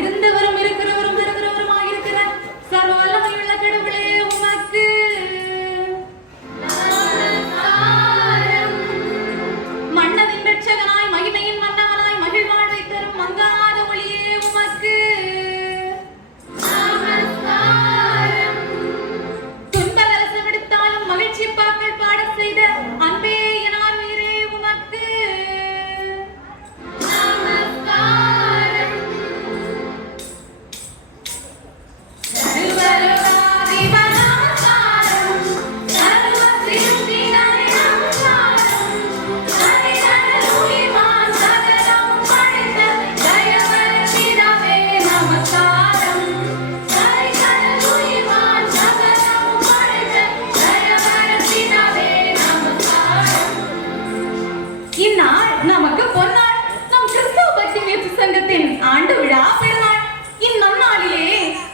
இருந்தவரும் இருக்கிறவரும் இருக்கிறவருமாக இருக்கிற சர்வ வல்லமையுள்ள கடவுளே உமக்கு மன்னனின் ரட்சகனாய் மகிமையின் மன்னவனாய் மகிழ்வாழ்வை தரும் மங்காத ஒளியே உமக்கு துன்பரசு விடுத்தாலும் மகிழ்ச்சி பாக்கள் பாட செய்த அன்பே எனார் உயிரே உமக்கு இந்நாள் நமக்கு பொன்னாள். நம் கிறிஸ்தவ பக்தி முயற்சி சங்கத்தின் ஆண்டு விழா பெருநாள். இந்நன்னாளிலே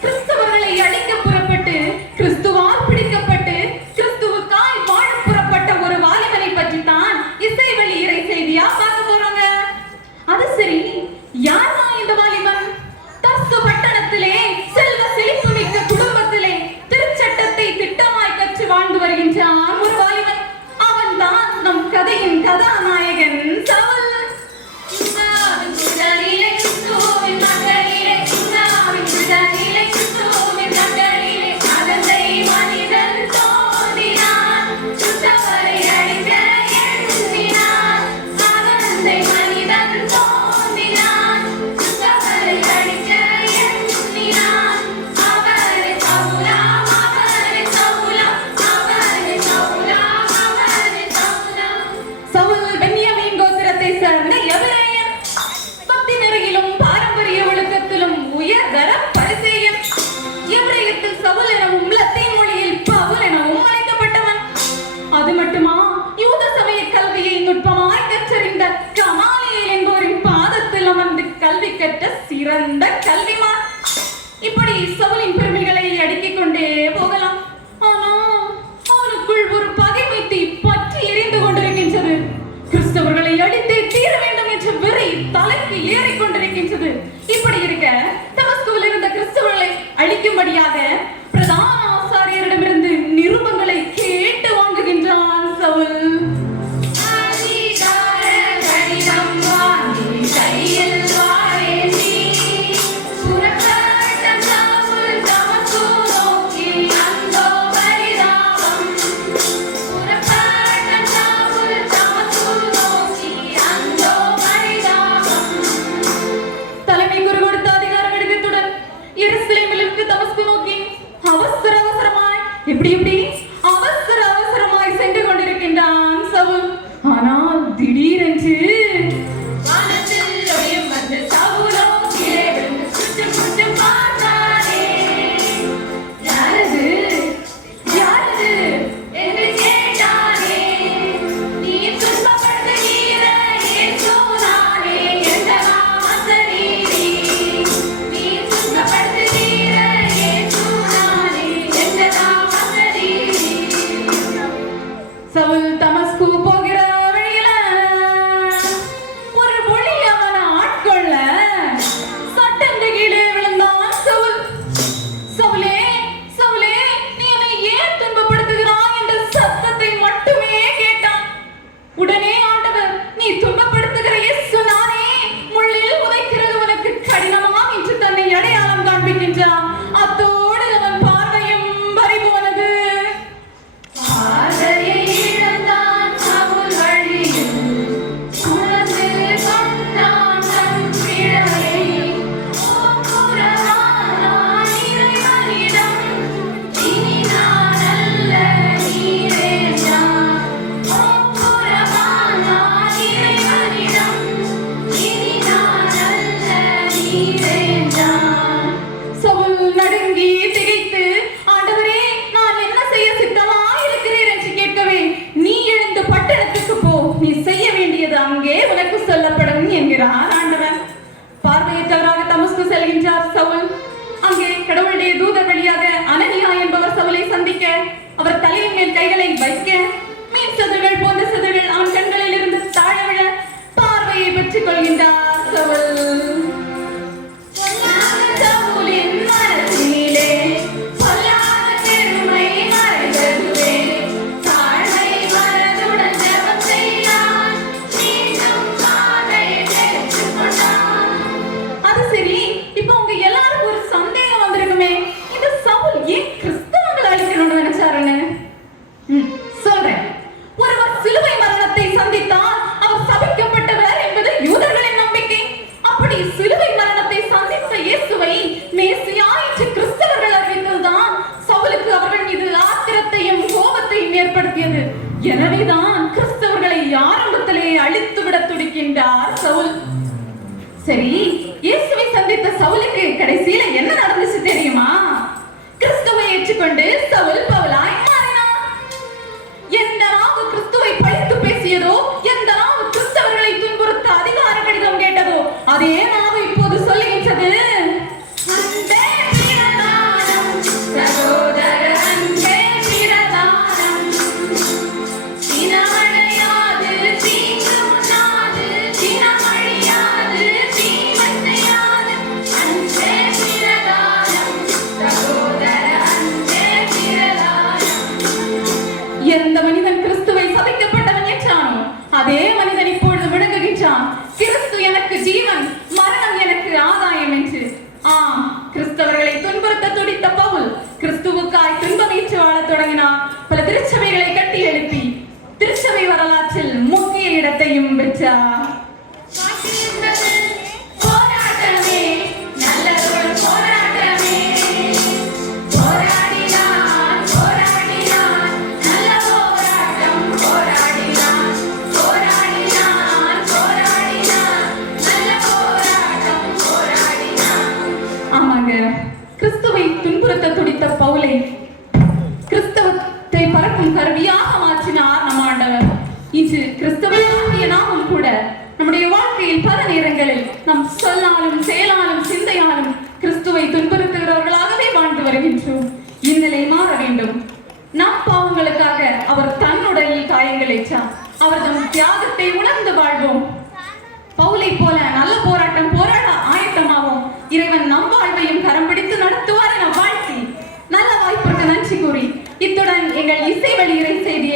கிறிஸ்தவர்களை அழிக்க புறப்பட்டு கிறிஸ்துவால் பிடிக்கப்பட்டு கிறிஸ்துவுக்காய் வாழ புறப்பட்ட ஒரு வாலிபனை பற்றி தான் இசைவெளி இறை செய்தியா பார்க்க போறாங்க. அது சரி, யாரா இந்த வாலிபன்? தர்சு பட்டணத்திலே செல்வ செழிப்பு மிக்க குடும்பத்திலே திருச்சட்டத்தை திட்டமாய் கற்று வாழ்ந்து வருகின்றான் ஒரு வாலிபன். அவன் தான் நம் கதையின் கதாநாயகன் சவுல். சிறந்த கல்விமான். இப்படி சவுலின் பெருமைகளை அடுக்கிக் கொண்டே போகலாம். ஆனா அவனுக்குள் ஒரு பகைமை தீ பற்றி எரிந்து கொண்டிருக்கின்றது. கிறிஸ்தவர்களை அடித்தே தீர வேண்டும் என்ற வெறி தலைக்கு ஏறிக் கொண்டிருக்கின்றது. இப்படி இருக்க தமஸ்குவில் இருந்த கிறிஸ்தவர்களை அழிக்கும்படியாக பிரதான ஆசாரியரிடமிருந்து நிருபங்களை கேட்டு வாங்குகின்றான் சவுல். இப்படி இப்படி அவசர அவசரமாய் சென்று கொண்டிருக்கின்றான் சவுல். ஆனால் திடீரென்று சவுல் தமஸ்கு போகிற வழியில ஒரு மொழி அவனை ஆட்கொள்ள சட்டென்று கீழே விழுந்தான் சவுல். சவுலே சவுலே, நீ என்னை ஏன் துன்பப்படுத்துகிறாய் என்ற சத்தத்தை மட்டுமே கேட்டான். உடனே ஆண்டவர், நீ துன்பப்படுத்துகிற இயேசு நானே, முள்ளில் உதைக்கிறது உனக்கு கடினமா என்று தன்னை அடையாளம் காண்பிக்கின்றான். அத்தோடு அவன் பார்வையும் பறி போனது. அங்கே உனக்கு சொல்லப்படும் என்கிறார் ஆண்டவர். பார்வையற்றவராக தமஸ்கு செல்கின்றார் சவுல். அங்கே கடவுளுடைய தூதர் வழியாக அனனியா என்பவர் சவுலை சந்திக்க அவர் தலையின் மேல் கைகளை வைக்க மீன் சதுகள் போன்ற சதுகள் தொடங்கியது. எனவேதான் கிறிஸ்தவர்களை ஆரம்பத்திலே அழித்து விட துடிக்கின்றார் சவுல். சரி, இயேசுவை சந்தித்த சவுலுக்கு கடைசியில என்ன நடந்துச்சு தெரியுமா? கிறிஸ்துவை ஏற்றுக்கொண்டு சவுல் பவுலாய் மாறினார். எந்த நாவு கிறிஸ்துவை பழித்து பேசியதோ, எந்த நாவு கிறிஸ்தவர்களை துன்புறுத்த அதிகார கடிதம் கேட்டதோ, அதே நாவு இப்போது சொல்லுகின்றது, அன்பே பிரதானம், சகோதர அன்பே பிரதானம், தினமழையாது தீங்கு உண்ணாது, தினமழியாது தீமை செய்யாது, அன்பே பிரதானம், சகோதர அன்பே பிரதானம். எந்த மனிதன் கிறிஸ்துவை சபிக்கப்பட்டவன் என்றானோ, அதே மனிதன் இப்பொழுது விளங்குகின்றான், கிறிஸ்து எனக்கு ஜீவன், மரணம் எனக்கு ஆதாயம் என்று. கிறிஸ்தவர்களை துன்புறுத்த துடித்த பவுல் கிறிஸ்துவுக்காய் துன்பமேற்று வாழத் தொடங்கினார். பல திருச்சபைகளை கட்டி எழுப்பி திருச்சபை வரலாற்றில் முக்கிய இடத்தையும் பெற்றார். போராட்டமே, நல்லதொரு போராட்டமே, போராடினான் போராடினான், நல்ல போராட்டம் போராடினான், போராடினான் போராடினான், நல்ல போராட்டம் போராடினான். ஆமாங்க, கிறிஸ்துவை துன்புறுத்த துடித்த பவுலை கிறிஸ்தவத்தை பரப்பும் கருவியாக மாற்றினார் நம் ஆண்டவர். இன்று கிறிஸ்தவனாகிய நாமும் கூட நம்முடைய வாழ்க்கையில் பல நேரங்களில் நம் சொல்லாலும் செயலாலும் சிந்தையாலும் கிறிஸ்துவை துன்புறுத்துகிறவர்களாகவே வாழ்ந்து வருகின்றோம். இந்நிலை மாற வேண்டும். நம் பாவங்களுக்காக அவர் தன்னுடலில் காயங்களேற்றார். அவரது தியாகத்தை உணர்ந்து வாழ்வோம். பவுலை போல நல்ல போராட்டம் போராட ஆயத்தமாவோம். இறைவன் நம் வாழ்வையும் கரம் பிடித்து நடத்துவார் என வாழ்த்தி நல்ல வாய்ப்புக்கு நன்றி கூறி இத்துடன் எங்கள் இசை வழி இறை செய்தி